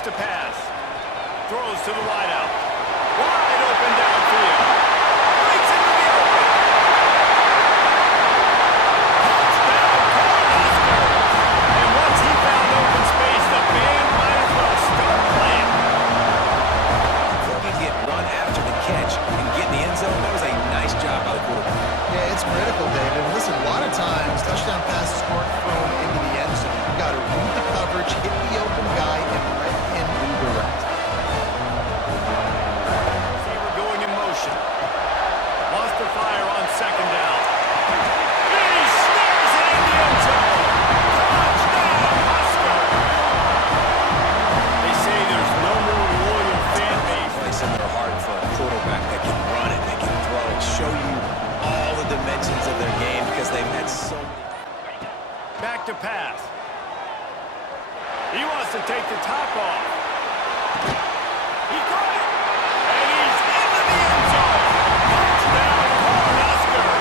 wants to pass. Throws to the wideout. Wide open downfield. Breaks into the open. Touchdown, Cornhusker. And once he found open space, the band might as well start playing. Before he get run after the catch and get in the end zone, that was a nice job by the quarterback. Yeah, it's critical, David. Listen, a lot of times touchdown passes weren't thrown into the end zone. You got to read the coverage, hit the open guy, and let him redirect. Receiver going in motion. Wants to fire on second down. He snares it in the end zone. Touchdown, Husker. They say there's no more loyal fan base. Place in their heart for a quarterback that can run it, that can throw it, show you all the dimensions of their game because they've had so many. Back to pass. He wants to take the top off. He caught it. And he's into the end zone. Touchdown, Cornhusker.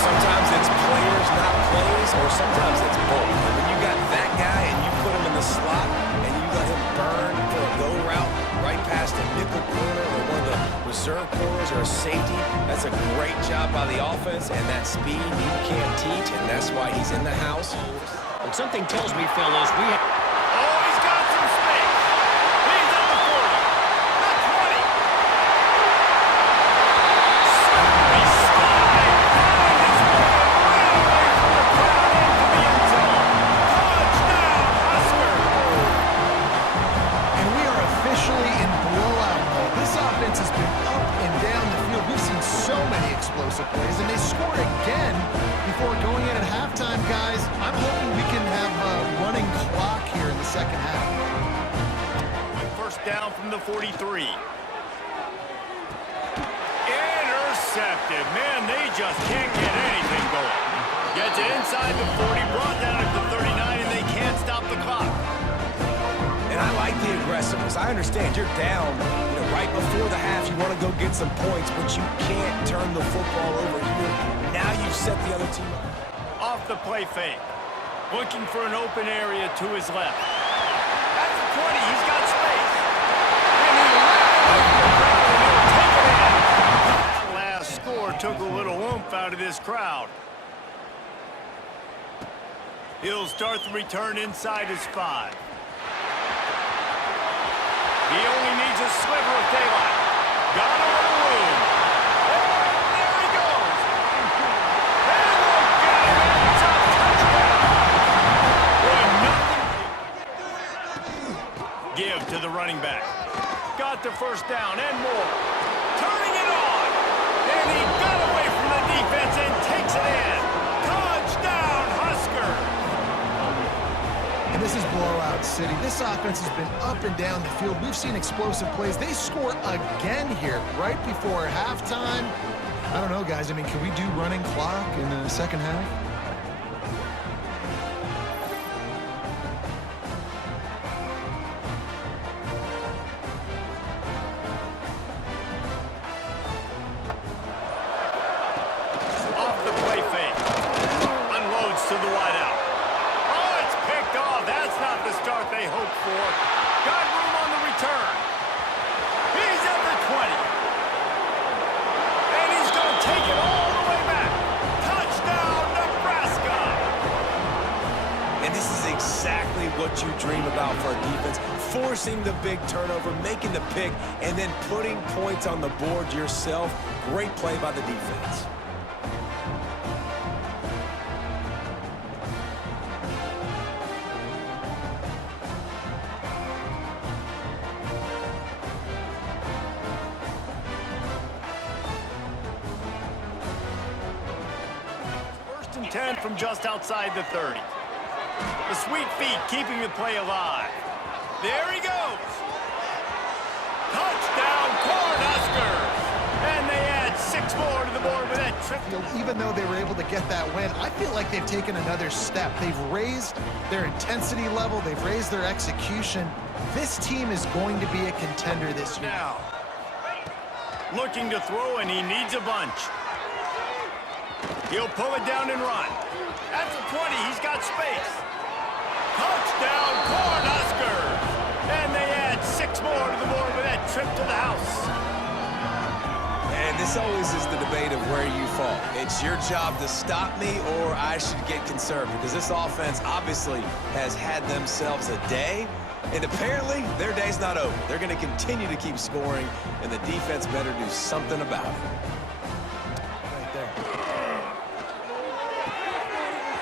Sometimes it's players, not plays, or sometimes it's both. And when you got that guy and you put him in the slot and you let him burn for a go route right past a nickel corner or one of the reserve corners or a safety, that's a great job by the offense, and that speed you can't teach, and that's why he's in the house. And something tells me, fellas, we have... Oh, he's got some space. He's at the 40. The 20. Slippery slide. Find his way right away from the crowd into the end zone. Touchdown, Husker. And we are officially in blowout mode. This offense has been up and down the field. We've seen so many explosive plays, and they score again before going in at halftime, guys. I'm hoping we can have a running clock here in the second half. First down from the 43. Intercepted. Man, they just can't get anything going. Gets it inside the 40, brought down at the 39, and they can't stop the clock. And I like the aggressiveness. I understand you're down, right before the half. You want to go get some points, but you can't turn the football over here. Now you've set the other team up. Off the play fake. Looking for an open area to his left. At the 20, he's got space. And he ran away from the crowd, and he'll take it in. That last score took a little oomph out of this crowd. He'll start the return inside his 5. He only needs a sliver of daylight. Got a little room. And there he goes. And we'll get him. It's a touchdown. Boy, nothing. Give to the running back. Got the first down and more. Turning it on. And he got away from the defense and takes it in. Touchdown, Husker. And this is blowout city. This offense has been up and down the field. We've seen explosive plays. They score again here right before halftime. I don't know, guys. I mean, can we do running clock in the second half? Off the play fake. Unloads to the wideout. Oh, it's picked off. That's not the start they hoped for. Got room on the return. He's at the 20. And he's going to take it all the way back. Touchdown, Nebraska. And this is exactly what you dream about for a defense. Forcing the big turnover, making the pick, and then putting points on the board yourself. Great play by the defense. First and 10 from just outside the 30. The sweet feet keeping the play alive. There he goes. Touchdown, Cornhuskers. And they add 6 more to the board with that trip. Even though they were able to get that win, I feel like they've taken another step. They've raised their intensity level. They've raised their execution. This team is going to be a contender this year. Now, looking to throw, and he needs a bunch. He'll pull it down and run. At the 20, he's got space. Touchdown, Cornhuskers. this always is the debate of where you fall. It's your job to stop me, or I should get conserved, because this offense obviously has had themselves a day, and apparently their day's not over. They're going to continue to keep scoring, and the defense better do something about it. Right there.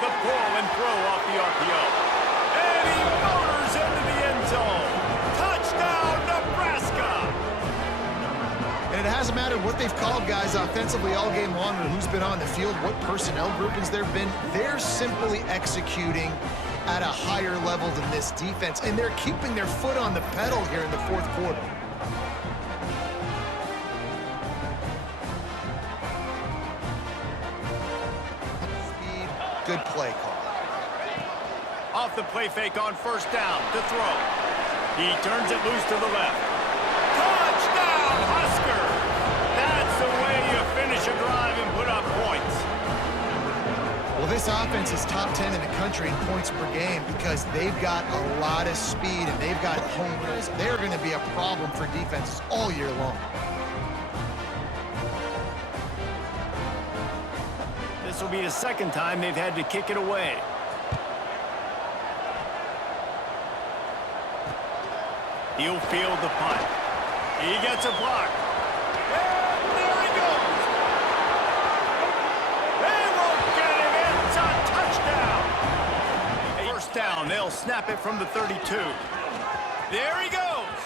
The pull and throw off the RPO. And he motors into the end zone. Touchdown, Nebraska! And it hasn't mattered what they've called guys offensively all game long or who's been on the field, what personnel groupings there have been. They're simply executing at a higher level than this defense, and they're keeping their foot on the pedal here in the fourth quarter. Speed, good play call. Off the play fake on first down to throw. He turns it loose to the left. Touchdown, Husker! That's the way you finish a drive and put up points. Well, this offense is top 10 in the country in points per game because they've got a lot of speed and they've got home runs. They're going to be a problem for defenses all year long. This will be the second time they've had to kick it away. He'll field the punt. He gets a block. And there he goes. They won't get him. It's a touchdown. First down. They'll snap it from the 32. There he goes.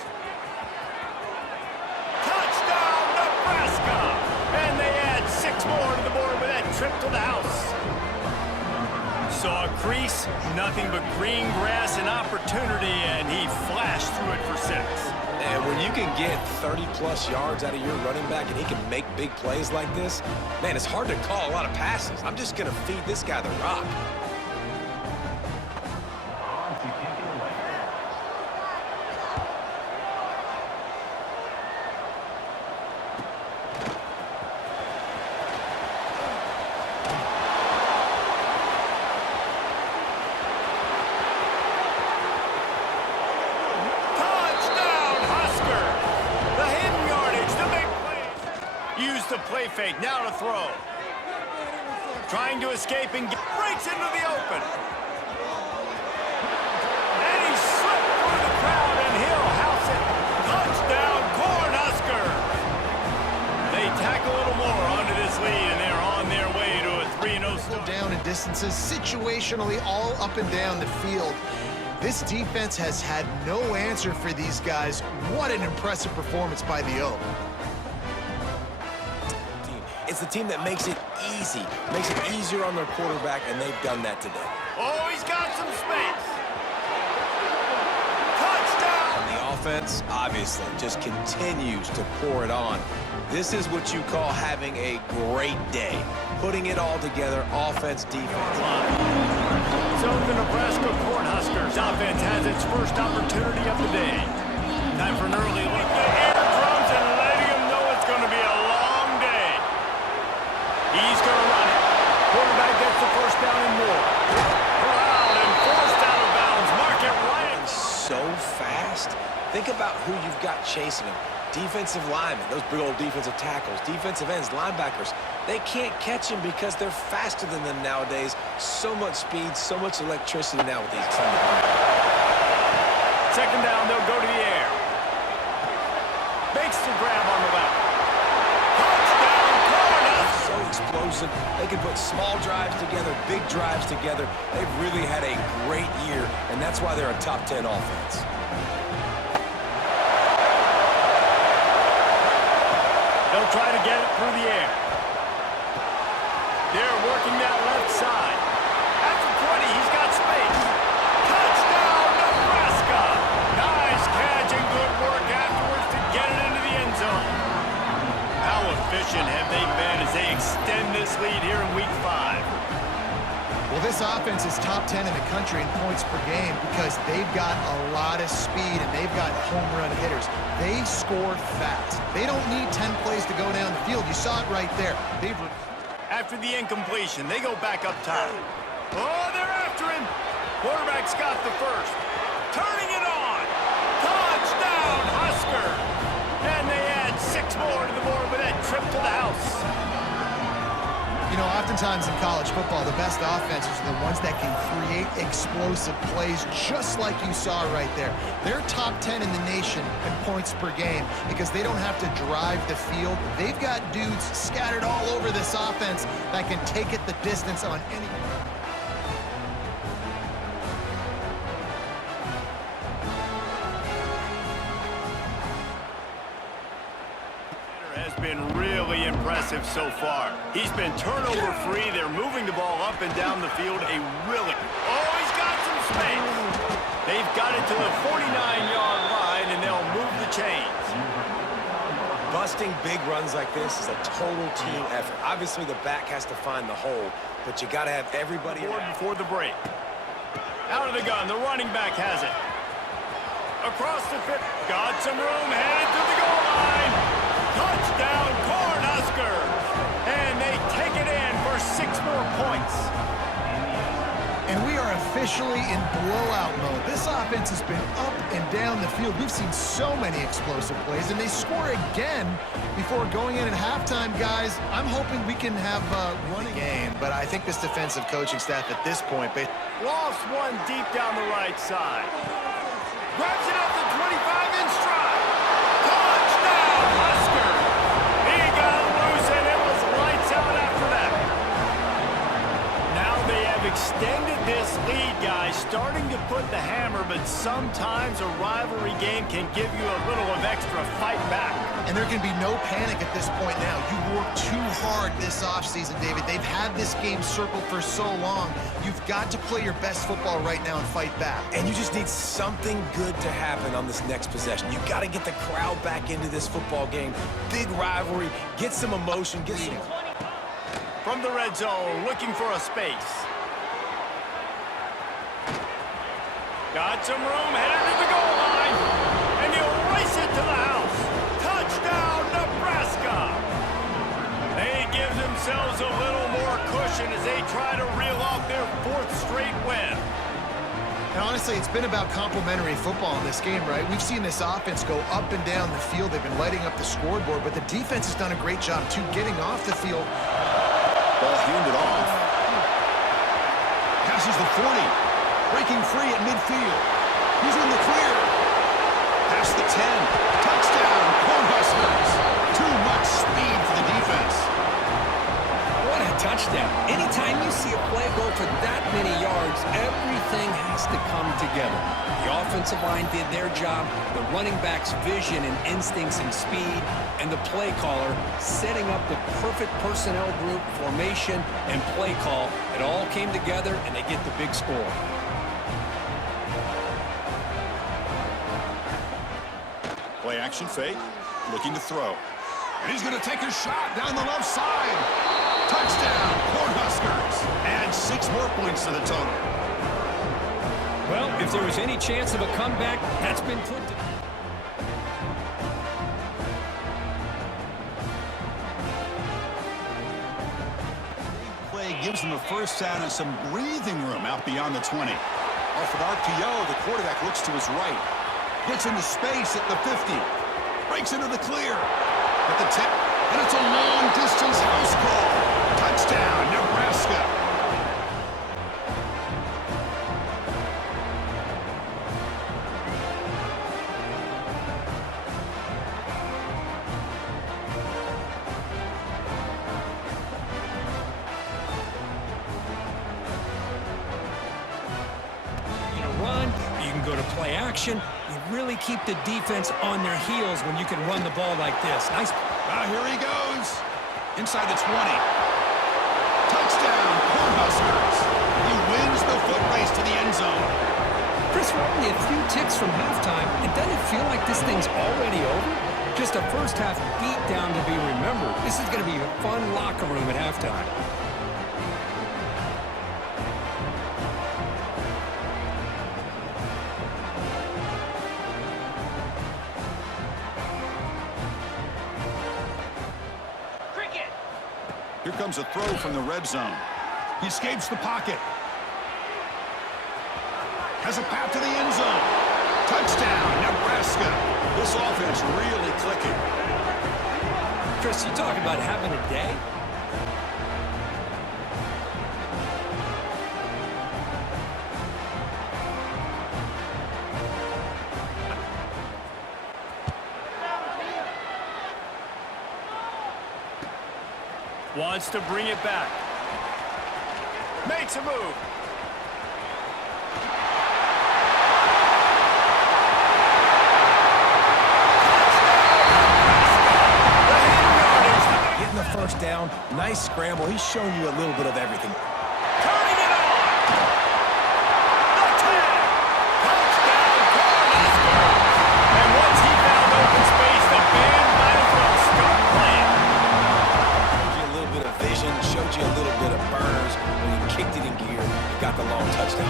Touchdown, Nebraska. And they add 6 more to the board with that trip to the house. Saw a crease, nothing but green grass and opportunity, and he flashed through it for 6. And when you can get 30-plus yards out of your running back and he can make big plays like this, man, it's hard to call a lot of passes. I'm just going to feed this guy the rock. The play fake, now to throw. Trying to escape and breaks into the open. And he slipped through the crowd and he'll house it. Touchdown, Cornhusker. They tack a little more onto this lead and they're on their way to a 3-0 start. Down in distances, situationally all up and down the field. This defense has had no answer for these guys. What an impressive performance by the O. It's the team that makes it easy, makes it easier on their quarterback, and they've done that today. Oh, he's got some space. Touchdown! And the offense, obviously, just continues to pour it on. This is what you call having a great day. Putting it all together, offense, defense. So the Nebraska Cornhuskers offense has its first opportunity of the day. Time for an early look at air drums and letting them know it's going to be a long day. He's going to run it. Quarterback gets the first down and more. Corralled and forced out of bounds. Market right. So fast. Think about who you've got chasing him. Defensive linemen, those big old defensive tackles, defensive ends, linebackers. They can't catch him because they're faster than them nowadays. So much speed, so much electricity now with these teams. Second down, they'll go to the air. Makes the grab on the left. Touchdown, Cornhuskers! So explosive. They can put small drives together, big drives together. They've really had a great year, and that's why they're a top 10 offense. They'll try to get it through the air. They're working that left side. At the 20, he's got space. Touchdown, Nebraska! Nice catch and good work afterwards to get it into the end zone. How efficient have they been as they extend this lead here in Week 5? Well, this offense is top 10 in the country in points per game because they've got a lot of speed and they've got home run hitters. They score fast. They don't need 10 plays to go down the field. You saw it right there. After the incompletion, they go back up top. Oh, they're after him. Quarterback's got the first. Turning it on. Touchdown, Husker. And they add 6 more to the board with that trip to the house. You know, oftentimes in college football, the best offenses are the ones that can create explosive plays, just like you saw right there. They're top 10 in the nation in points per game because they don't have to drive the field. They've got dudes scattered all over this offense that can take it the distance on any... Has been really impressive so far. He's been turnover free. They're moving the ball up and down the field. Oh, he's got some space. They've got it to the 49-yard line, and they'll move the chains. Busting big runs like this is a total team effort. Obviously, the back has to find the hole, but you got to have everybody before the break. Out of the gun, the running back has it. Across the 50, got some room, headed to the goal line. Touchdown, Cornhuskers! And they take it in for 6 more points. And we are officially in blowout mode. This offense has been up and down the field. We've seen so many explosive plays, and they score again before going in at halftime, guys. I'm hoping we can have a running game, but I think this defensive coaching staff at this point... Lost one deep down the right side. Grabs it up to 25 in stride. Touchdown, Huskers! He got loose, and it was lights out after that. Now they have extended this lead, guys, starting to put the hammer, but sometimes a rivalry game can give you a little of extra fight back. And there can be no panic at this point now. You worked too hard this offseason, David. They've had this game circled for so long. You've got to play your best football right now and fight back. And you just need something good to happen on this next possession. You got to get the crowd back into this football game. Big rivalry, get some emotion, get some... From the red zone, looking for a space. Got some room, headed to the goal line. And he'll race it to the house. Touchdown, Nebraska! They give themselves a little more cushion as they try to reel off their 4th straight win. And honestly, it's been about complementary football in this game, right? We've seen this offense go up and down the field. They've been lighting up the scoreboard, but the defense has done a great job, too, getting off the field. Ball handed off. Passes the 40. Breaking free at midfield. He's in the clear. Past the 10. Touchdown, Cornhuskers. Too much speed for the defense. What a touchdown. Anytime you see a play go for that many yards, everything has to come together. The offensive line did their job, the running back's vision and instincts and speed, and the play caller setting up the perfect personnel group, formation, and play call. It all came together, and they get the big score. Play action fake. Looking to throw. And he's going to take a shot down the left side. Touchdown, Cornhuskers. And 6 more points to the total. Well, if there was any chance of a comeback, that's been put to... Play gives them a first down and some breathing room out beyond the 20. Off an RPO, the quarterback looks to his right. Gets into space at the 50. Breaks into the clear. At the 10. And it's a long-distance house call. Touchdown, Nebraska. Go to play action. You really keep the defense on their heels when you can run the ball like this. Nice. Here he goes. Inside the 20. Touchdown, Cornhuskers. He wins the foot race to the end zone. Chris, we're only a few ticks from halftime. It doesn't feel like this thing's already over. Just a first half beat down to be remembered. This is going to be a fun locker room at halftime. Here comes a throw from the red zone. He escapes the pocket. Has a path to the end zone. Touchdown, Nebraska. This offense really clicking. Chris, you talk about having a day. Wants to bring it back. Makes a move. Getting the first down. Nice scramble. He's shown you a little bit of everything. Turning it on. The tag. Touchdown, Nebraska. And once he found open space, the band might as well start playing. Showed you a little bit of vision. Showed you a little bit of burners. When he kicked it in gear, he got the long touchdown.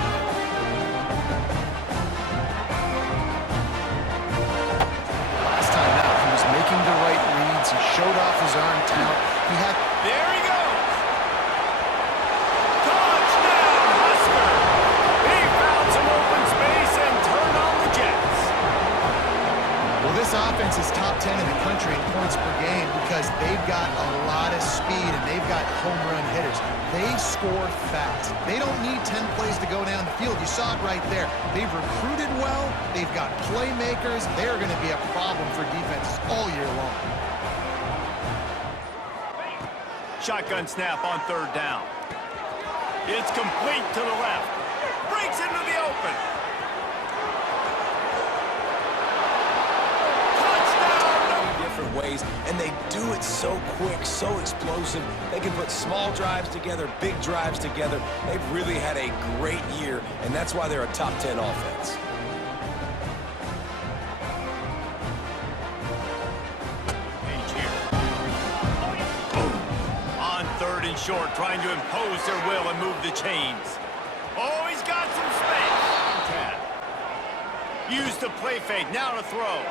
Last time out, he was making the right reads. He showed off his arm talent. He had... There he goes. Touchdown, Husker. He found some open space and turned on the Jets. Well, this offense is top 10 in the country in points per game because they've got a lot of speed and they've got home run hitters. They score fast. They don't need 10 plays to go down the field. You saw it right there. They've recruited well. They've got playmakers. They're going to be a problem for defenses all year long. Shotgun snap on third down. It's complete to the left. Breaks into the open. Touchdown! Different ways, and they do it so quick, so explosive. They can put small drives together, big drives together. They've really had a great year, and that's why they're a top 10 offense. Short, trying to impose their will and move the chains. Oh, he's got some space. Use the play fake, now to throw.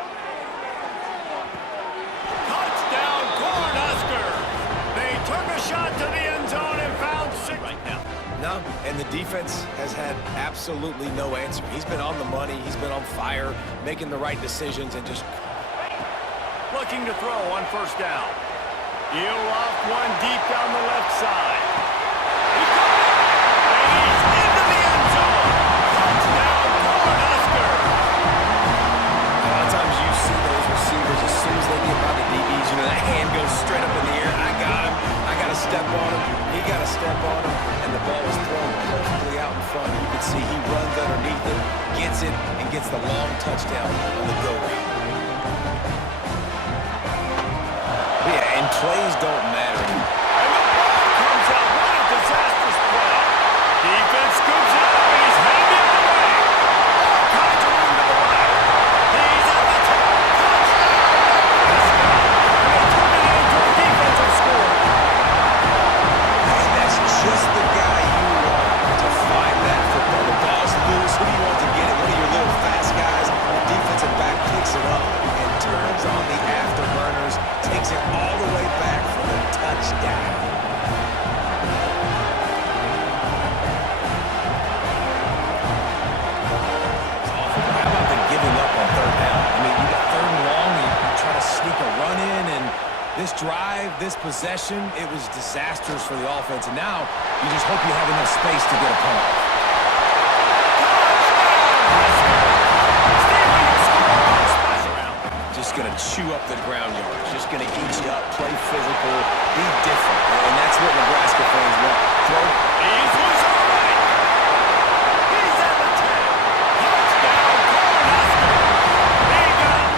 Touchdown, Cornhuskers! They took a shot to the end zone and found six right now. No, and the defense has had absolutely no answer. He's been on the money, he's been on fire, making the right decisions, and just... Looking to throw on first down. He'll off one deep down the left side. He got it! And he's into the end zone! Touchdown, Cornhuskers! A lot of times you see those receivers, as soon as they get by the DBs, you know, that hand goes straight up in the air. I got him. I got to step on him. He got to step on him. And the ball is thrown perfectly out in front. You can see he runs underneath it, gets it, and gets the long touchdown on the go route. Yeah, and plays don't matter. And the ball comes out. What a disastrous play. Defense scoops it up, and he's headed the other way. All kinds of room to the right. He's at the top. Touchdown, Nebraska. And they turn it into a defensive score. And that's just the guy you want to find that football. The ball's loose. Who do you want to get it? One of your little fast guys. The defensive back picks it up and turns on the afterburners, takes it all the way back for the touchdown. How about the giving up on third down? I mean, you got third and long, you try to sneak a run in, and this drive, this possession, it was disastrous for the offense, and now you just hope you have enough space to get a punt off. Just going to chew up the ground yards. Just going to eat you up, play physical, be different. And that's what Nebraska fans want. Throw. He's loose on the right. He's at the 10. Touchdown, Cornhuskers. They got it.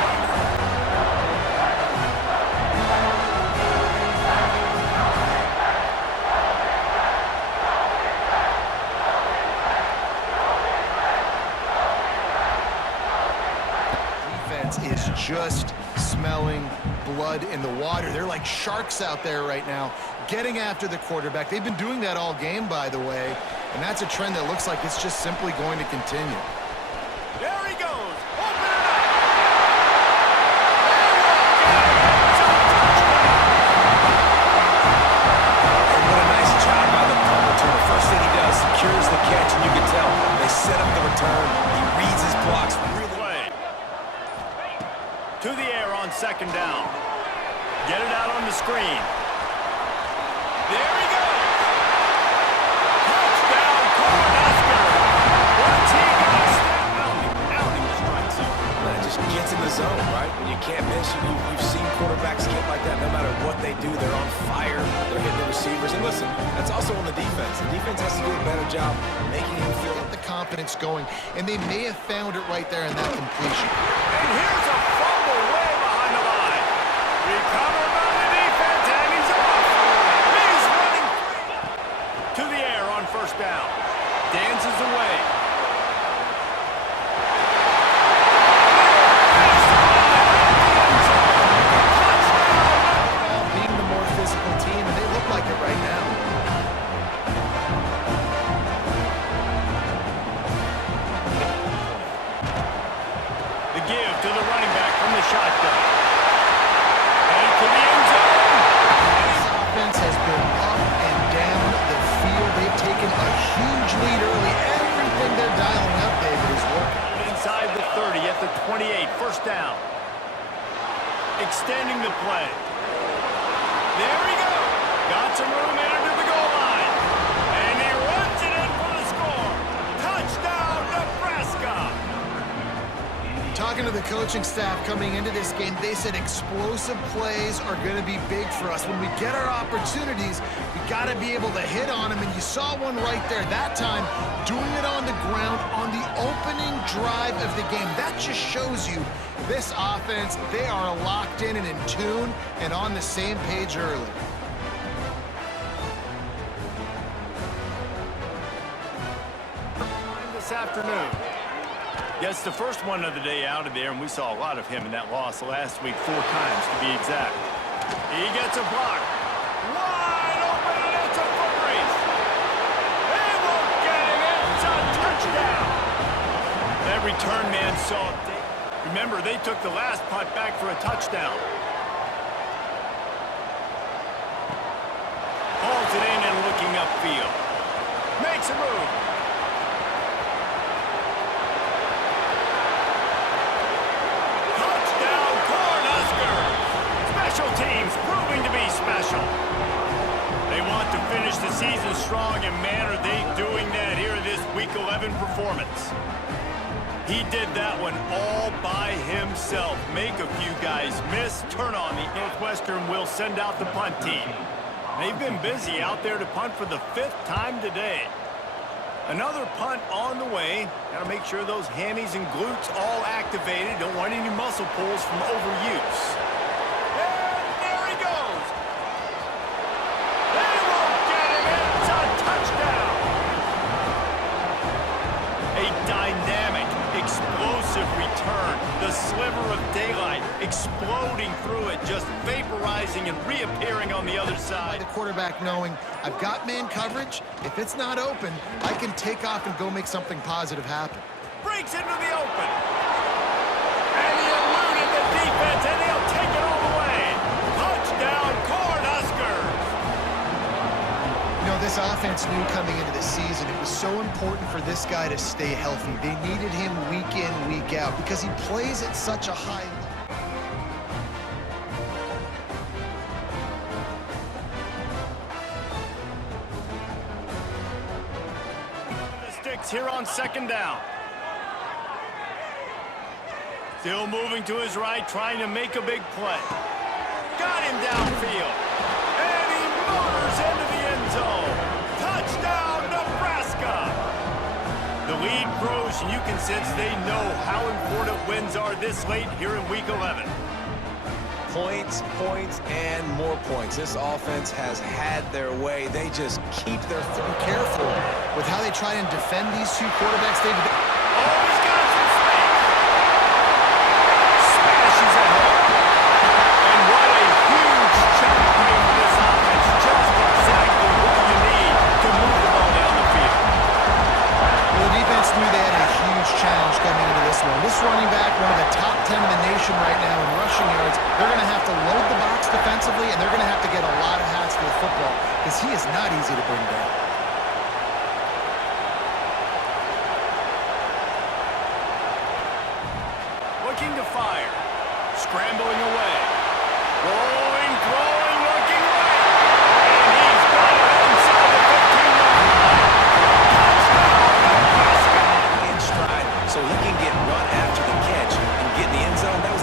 Is just smelling blood in the water. They're like sharks out there right now, getting after the quarterback. They've been doing that all game, by the way, and that's a trend that looks like it's just simply going to continue. There he goes. Open it up. And what a nice job by the punt return. The first thing he does, secures the catch, and you can tell they set up the return. He reads his blocks really Play. To the air on second down. Get it out on the screen. There he goes. Touchdown, Cornhuskers. Once he got a step, pounding the strike zone. just gets it in the zone, right? When you can't miss, you've seen quarterbacks get like that. No matter what they do, they're on fire. They're hitting the receivers. And listen, that's also on the defense. The defense has to do a better job making him feel the confidence going, and they may have found it right there in that completion. And here's a fumble way behind the line. Recovered by the defense, and he's off. He's running to the air on first down. Dances away. Being the more physical team, and they look like it right now. The give to the running back from the shotgun. Headed to the end zone. This offense has been up and down the field. They've taken a huge lead early. Everything they're dialing up, David, is working. Inside the 30 at the 28, first down. Extending the play. There we go. Got some room into the goal line. And he runs it in for the score. Touchdown, Nebraska. Talking to the coaching staff coming into this game, they said explosive plays are going to be big for us. When we get our opportunities, we got to be able to hit on them, and you saw one right there. That time, doing it on the ground on the opening drive of the game. That just shows you this offense, they are locked in and in tune and on the same page early. This afternoon. Gets the first one of the day out of there, and we saw a lot of him in that loss last week, 4 times to be exact. He gets a block. Wide open, and it's a foot race. They won't get him. It's a touchdown. That return man saw it. Remember, they took the last punt back for a touchdown. Hauls it in and looking upfield. Makes a move. Touchdown, Cornhuskers. Special teams proving to be special. They want to finish the season strong, and man, are they doing that here in this Week 11 performance. He did that one all by himself. Make a few guys miss. Turn on the Northwestern will send out the punt team. They've been busy out there to punt for the 5th time today. Another punt on the way. Got to make sure those hammies and glutes all activated. Don't want any muscle pulls from overuse. And there he goes. They won't get him. It's a touchdown. A dynamic, explosive return. The sliver of daylight exploding through it, just vaporizing and reappearing on the other side. The quarterback knowing, I've got man coverage. If it's not open, I can take off and go make something positive happen. Breaks into the open. And he eluded the defense, and he'll take it all the way. Touchdown, Cornhuskers. You know, this offense knew coming into the season it was so important for this guy to stay healthy. They needed him week in, week out because he plays at such a high level. The sticks here on second down. Still moving to his right, trying to make a big play. Got him downfield. And he motors into the end zone. Touchdown, Nebraska. The lead grows, and you can sense they know how important wins are this late here in Week 11. points, points, and more points. This offense has had their way. They just keep their foot. Be careful with how they try and defend these two quarterbacks. They've Always got some space. Smashes it home. And what a huge chunk made for this offense. Just exactly what you need to move the ball down the field. Well, the defense knew they had a huge challenge coming into this one. This running back, one of the top 10 in the nation right now in rushing yards, they're going to have to load the box defensively, and they're going to have to get a lot of hats to the football because he is not easy to bring down. Looking to fire. Scrambling away. Rolling, throwing, looking right. And he's got it inside the 15-yard line. Touchdown, Nebraska. In stride so he can get run after the catch and get in the end zone. That was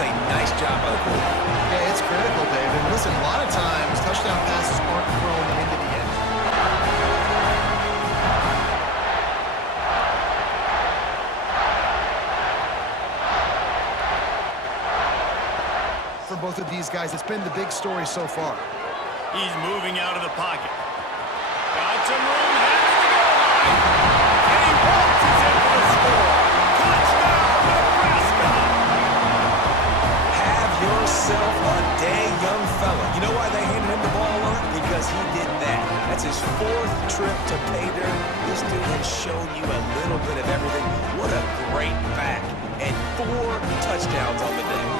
for both of these guys. It's been the big story so far. He's moving out of the pocket. Got some room, headed to the goal line. And he waltzes in for the score. Touchdown, Nebraska! Have yourself a day, young fella. You know why they handed him the ball a lot? Because he did that. That's his 4th trip to pay dirt. This dude has shown you a little bit of everything. What a great back. And 4 touchdowns on the day.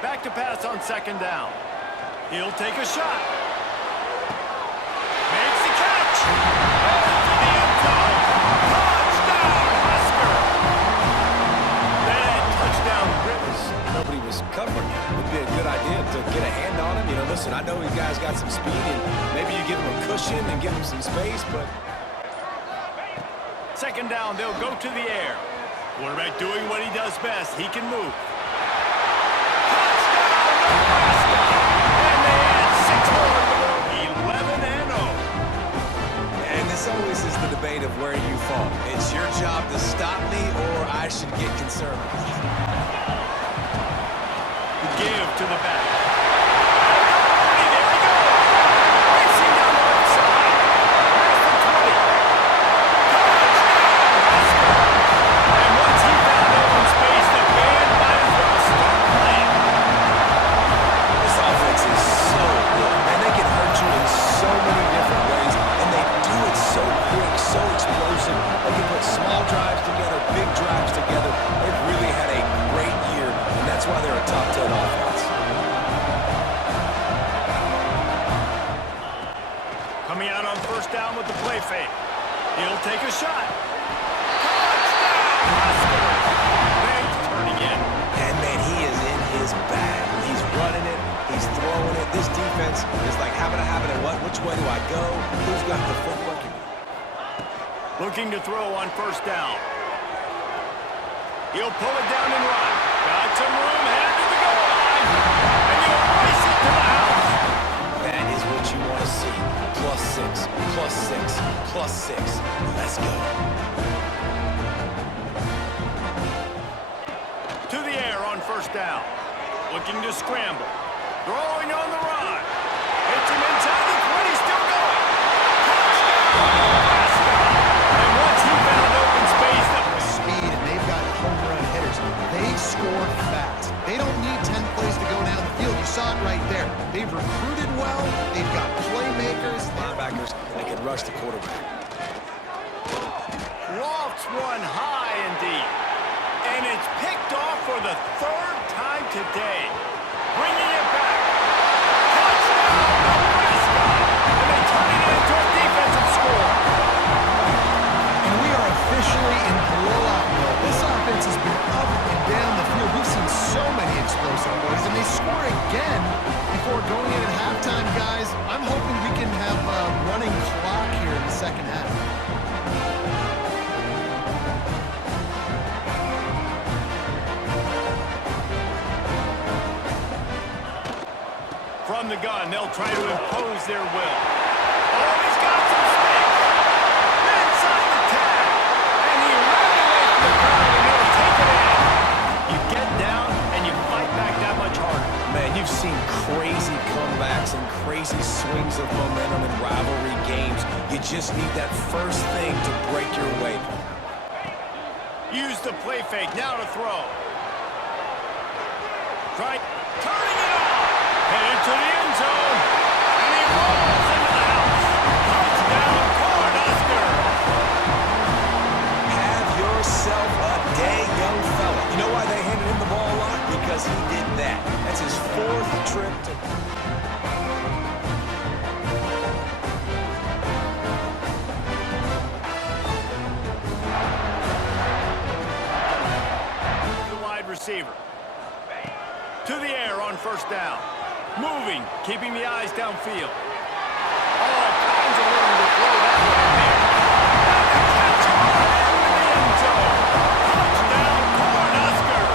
Back to pass on 2nd down. He'll take a shot. Makes the catch. Over to the end zone. Touchdown, Husker! That touchdown Rivers. Nobody was covering him. It would be a good idea to get a hand on him. You know, listen, I know you guys got some speed, and maybe you give him a cushion and give him some space, but... 2nd down, they'll go to the air. Quarterback doing what he does best. He can move. Always is the debate of where you fall. It's your job to stop me, or I should get conservative. Give to the back. There he goes. Racing down the left side. There's the 20. Touchdown, Husker. And once he found open space, the band might as well start playing. This offense is so good, and they can hurt you in so many different ways, and they do it so quick, so explosive. They can put small drives together, big drives together. They've really had a great year, and that's why they're a top 10 offense. Coming out on 1st down with the play fake. He'll take a shot. Touchdown, Husker. Banks turning in. And, man, he is in his bag. He's running it. He's throwing it. This defense is like having it. Which way do I go? Who's got the footwork? Looking to throw on 1st down. He'll pull it down and run. Got some room, headed to the goal line. And he'll race it to the house. That is what you want to see. +6, +6, +6. Let's go. To the air on 1st down. Looking to scramble. Throwing on the run. Hits him inside the 20, still going. Touchdown, Nebraska. And once he found open space, Speed, and they've got home run hitters. They score fast. They don't need 10 plays to go down the field. You saw it right there. They've recruited well. They've got playmakers. Linebackers that can rush the quarterback. lofts one high and deep. And it's picked off for the 3rd time today. Bringing it back. Touchdown, Nebraska! And they turn it into a defensive score. And we are officially in blowout mode. This offense has been up and down the field. We've seen so many explosive plays, and they score again before going in at halftime, guys. I'm hoping we can have a running clock here in the 2nd half. From the gun, they'll try to impose their will. Oh, he's got some space. Inside the tag. And he ran away from the crowd, and he'll take it in. You get down, and you fight back that much harder. Man, you've seen crazy comebacks and crazy swings of momentum in rivalry games. You just need that first thing to break your way. Use the play fake, now to throw. Try turning it on. Headed to the end zone. And he rolls into the house. Touchdown, Cornhusker. Have yourself a day, young fella. You know why they handed him the ball a lot? Because he did that. That's his 4th trip to... The wide receiver. To the air on 1st down. Moving, keeping the eyes downfield. All kinds of room to throw that one in there. And the catch into the end zone. Touchdown, Cornhusker.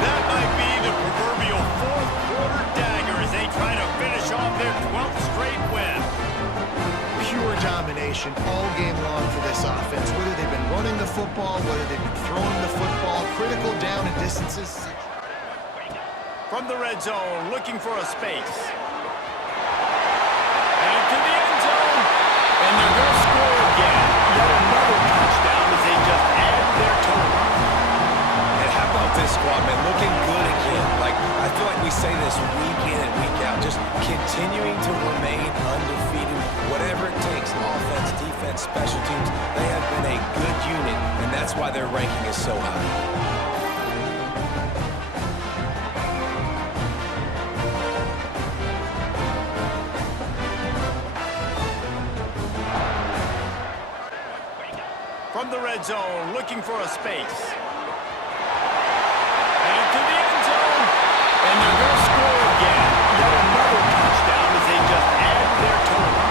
That might be the proverbial 4th quarter dagger as they try to finish off their 12th straight determination all game long for this offense, whether they've been running the football, whether they've been throwing the football, critical down and distances. From the red zone, looking for a space. And into the end zone. And they're going to score again. Yet another touchdown as they just add to their total. And how about this squad, man? Looking good again. Like, I feel like we say this week in and week out, just continuing to remain undefeated, whatever it takes, offense, defense, special teams. They have been a good unit, and that's why their ranking is so high. From the red zone, looking for a space. And into the end zone. And they're going to score again. Yet another touchdown as they just add to their total.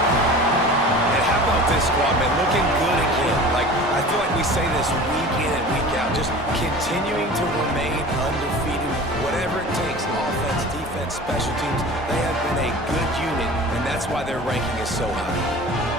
And how about this squad, man? Looking good again. Like, I feel like we say this week in and week out, just continuing to remain undefeated, whatever it takes, offense, defense, special teams. They have been a good unit, and that's why their ranking is so high.